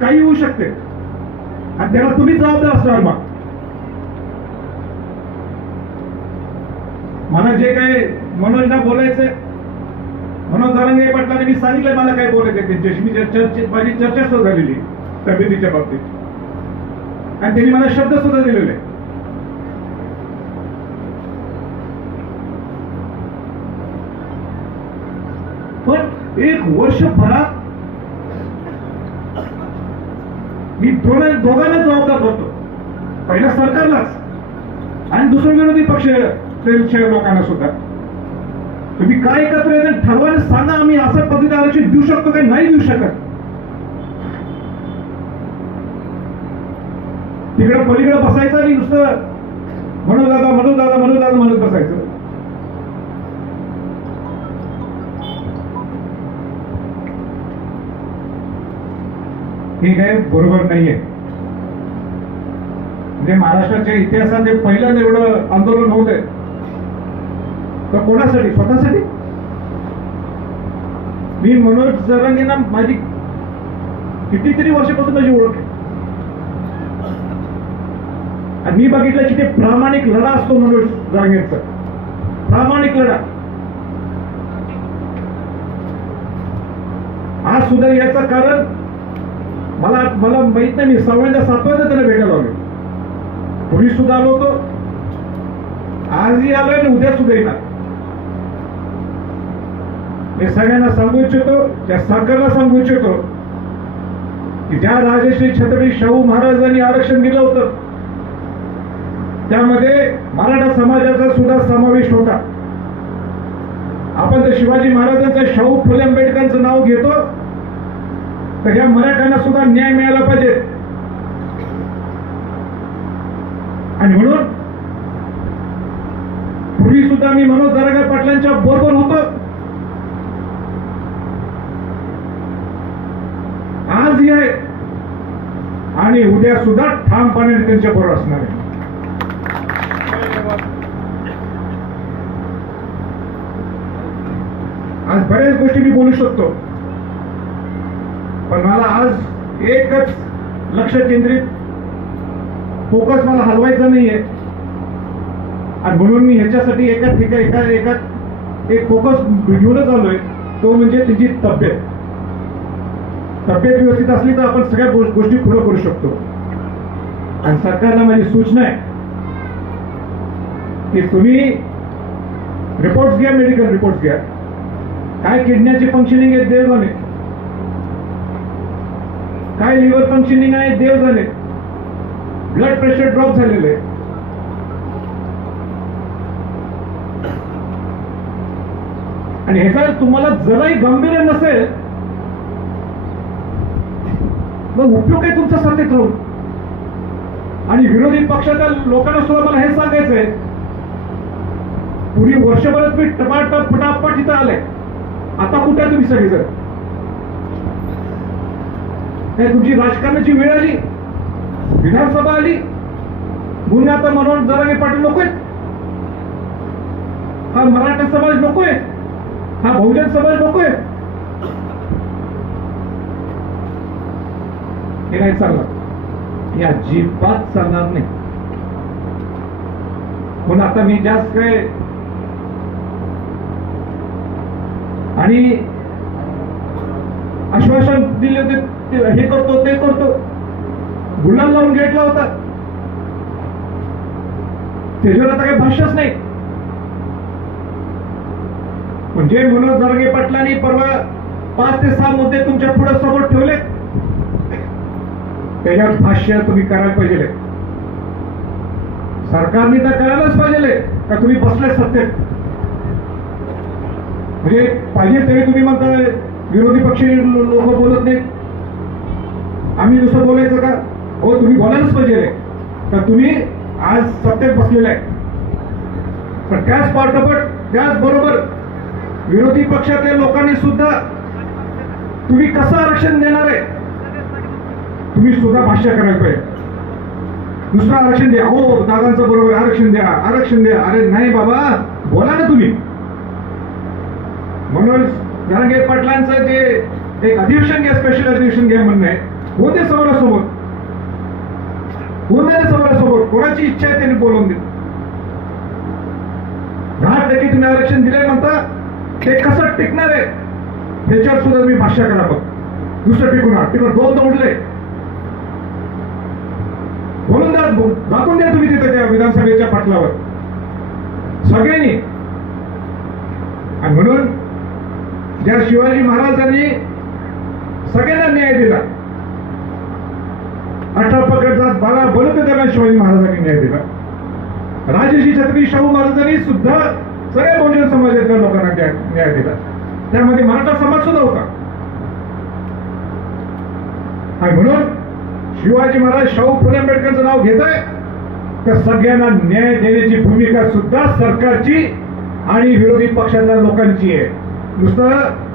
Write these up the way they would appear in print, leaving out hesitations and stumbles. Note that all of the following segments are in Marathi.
काही होऊ शकते आणि त्याला तुम्ही जबाबदार असणार. मग मला जे काही मनोजला बोलायचंय, मनोज जरांगे पाटलांनी मी सांगितलंय मला काय बोलायचंय त्यांच्याशी. माझी चर्चा सुद्धा झालेली तब्येतीच्या बाबतीत आणि त्यांनी मला शब्द सुद्धा दिलेले. पण एक वर्षभरात मी दोघांना जबाबदार करतो. पहिला सरकारलाच आणि दुसरं विरोधी पक्ष लोकांना सुद्धा. तुम्ही काय एकत्र येत ठरवायला सांगा. आम्ही असं पद्धतीने आरक्षण देऊ शकतो काही नाही देऊ शकत. तिकडे पलीकडे बसायचं आणि नुसतं म्हणून दादा म्हणत बसायचं. हे काय बरोबर नाहीये. म्हणजे महाराष्ट्राच्या इतिहासात हे पहिल्यांदा एवढं आंदोलन होत आहे तर कोणासाठी? स्वतःसाठी. मी मनोज जरांगेंना माझी कितीतरी वर्षापासून माझी ओळख आहे आणि मी बघितलं की ते प्रामाणिक लढा असतो मनोज जरांगेंचा. प्रामाणिक लढा. आज सुद्धा याचं कारण मला माहित नाही. मी 6व्यांदा 7व्यांदा त्याला भेटायला आलो. पूर्वी सुद्धा आलो होतो, आजही आलोय आणि उद्या सुद्धा येणार. मी सगळ्यांना सांगू इच्छितो, त्या सरकारला सांगू इच्छितो की ज्या राजश्री छत्रपती शाहू महाराजांनी आरक्षण दिलं होतं त्यामध्ये मराठा समाजाचा सुद्धा समावेश होता. आपण जर शिवाजी महाराजांचं, शाहू फुले आंबेडकरांचं नाव घेतो तर या मराठ्यांना सुद्धा न्याय मिळाला पाहिजे. आणि म्हणून पूर्वी सुद्धा मी मनोज जरांगे पाटलांच्या बरोबर होतो, आजही आहे आणि उद्या सुद्धा ठामपणे त्यांच्या बरोबर असणार आहे. आज बऱ्याच गोष्टी मी बोलू शकतो पण मला आज एकच लक्ष केंद्रित, फोकस मला हलवायचा नाहीये आणि म्हणून मी ह्याच्यासाठी एका ठिकाणी एक फोकस घेऊनच आलोय. तो म्हणजे तिची तब्येत व्यवस्थित असली तर आपण सगळ्या गोष्टी पुढे करू शकतो. आणि सरकारला माझी सूचना आहे की तुम्ही रिपोर्ट्स घ्या, मेडिकल रिपोर्ट्स घ्या. काय किडनीची फंक्शनिंग आहे देव जाणे, काय लिव्हर फंक्शनिंग आहे देव जाणे, ब्लड प्रेशर ड्रॉप झालेले. आणि ह्याचा तुम्हाला जराही गांभीर्य नसेल मग उपयोग आहे तुमचा सत्तेत राहून. आणि विरोधी पक्षाच्या लोकांना सुद्धा मला हे सांगायचंय, पूर्वी वर्षभरात मी टपाटप फटाफट इथं आलंय. आता कुठे तुम्ही सगळेजण? तुमची राजकारणाची वेळ आली, विधानसभा आली, म्हणून आता मनोज जरांगे पाटील नकोय, हा मराठा समाज नकोय, हा बहुजन समाज नकोय. हे नाही चालणार, हे अजिबात चालणार नाही. म्हणून आता मी जास्त काय आणि आश्वासन दिले होते हे करतो ते करतो, गुलाल लावून घेतला होता, त्याच्यावर आता काही भाष्यच नाही. म्हणजे मनोज जरांगे पाटलांनी परवा 5 ते 6 मुद्दे तुमच्या पुढे समोर ठेवले, त्याच्यावर भाष्य तुम्ही करायला पाहिजे. सरकारने तर करायलाच पाहिजे का तुम्ही बसलाय सत्तेत. म्हणजे पाहिजे तरी तुम्ही म्हणताय विरोधी पक्षी लोक बोलत नाहीत, आम्ही दुसरं बोलायचं का? हो, तुम्ही बोलायलाच पाहिजे का तुम्ही आज सत्तेत बसलेले आहे. पण त्याच पाठोपाठ त्याचबरोबर विरोधी पक्षातल्या लोकांनी सुद्धा तुम्ही कसं आरक्षण देणार आहे तुम्ही सुद्धा भाष्य करायला पाहिजे. दुसरं आरक्षण द्या, हो दादांचं बरोबर, आरक्षण द्या, आरक्षण द्या. अरे नाही बाबा, बोला ना तुम्ही. मनोज जरांगे पाटलांचं जे एक अधिवेशन घ्या, स्पेशल अधिवेशन घ्या म्हणणं आहे, होते समोरासमोर, होऊन समोरासमोर, कोणाची इच्छा आहे त्यांनी बोलवून दिली. 10% तुम्ही आरक्षण दिले म्हणता, ते कसं टिकणार आहे त्याच्यावर सुद्धा तुम्ही भाष्य करा. बघ दुसरं टिकून 2 उडले बोलून द्या, दाखवून द्या तुम्ही तिथे त्या विधानसभेच्या पाटलावर सगळ्यांनी. आणि म्हणून ज्या शिवाजी महाराजांनी सगळ्यांना न्याय दिला, 18 पकड जात 12 बलत त्यांना शिवाजी महाराजांनी न्याय दिला. राजर्षी छत्रपती शाहू महाराजांनी सुद्धा सगळ्या बहुजन समाजातल्या लोकांना न्याय दिला. त्यामध्ये मराठा समाज सुद्धा होता. आणि म्हणून शिवाजी महाराज शाहू फुले आंबेडकरांचं नाव घेत आहे तर सगळ्यांना न्याय देण्याची भूमिका सुद्धा सरकारची आणि विरोधी पक्षातल्या लोकांची आहे. नुसतं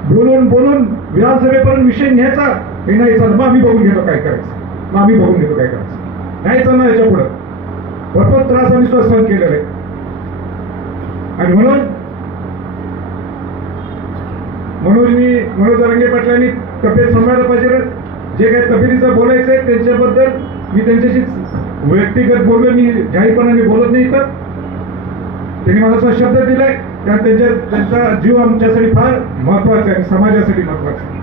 बोलून बोलून विधानसभेपर्यंत विषय न्यायचा हे नाही चालत. मग आम्ही बघून घेतो काय करायचं, मग आम्ही बघून घेतो काय करायचं. नाही चालणार याच्या पुढे. भरपूर त्रास आम्ही सुद्धा सहन केलेला आहे. आणि म्हणून मनोज जरांगे पाटलांनी तब्येत सांभाळायला पाहिजे. जे काही तब्येतीचं बोलायचं आहे त्यांच्याबद्दल मी त्यांच्याशी व्यक्तिगत बोललो, मी जाहीरपणाने बोलत नाही. तर त्यांनी मला असा शब्द दिलाय, त्यांचा जीव आमच्यासाठी फार महत्वाचा आहे, समाजासाठी महत्वाचा आहे.